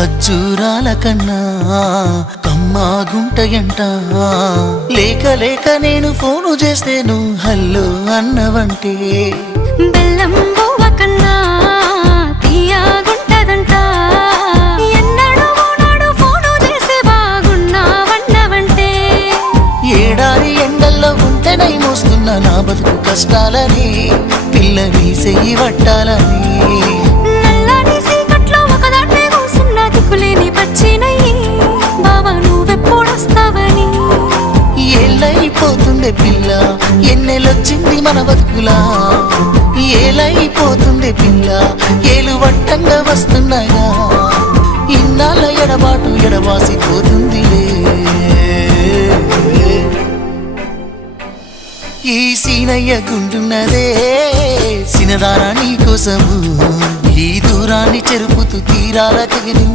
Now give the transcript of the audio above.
ఖర్జూరాల కన్నా కమ్మాగుంటయంట. లేక లేక నేను ఫోను చేస్తే నువ్వు హల్లో అన్నవంటే బెల్లం బువ్వ కన్నా తీయగుంటదంట. ఎన్నడూ నాడు ఫోను చేసి బాగున్నావన్నవంటే ఏడాది ఎండల్లో ఉంటేనై మోస్తున్నా నా బతుకు కష్టాలని పిల్లని చెయ్యి పట్టాలని. నల్లని సీకట్లో ఒకదాన్నే కూసున్న దిక్కులేని పచ్చినయ్యి బావా నువ్వెప్పుడొస్తావని. ఏళ్ళైపోతుంది పిల్ల ఎన్నెలొచ్చింది మన బతుకులా. ఏలైపోతుంది పిల్ల ఏలు వట్టంగా వస్తున్నాయా. ఇన్నాళ్ళ ఎడబాటు ఎడవాసిపోతుందిలే. ఈ సీనయ్య గుంటున్నదే సినదారా నీ కోసము. ఈ దూరాన్ని చెరుపుతూ తీరాల తెగిరింది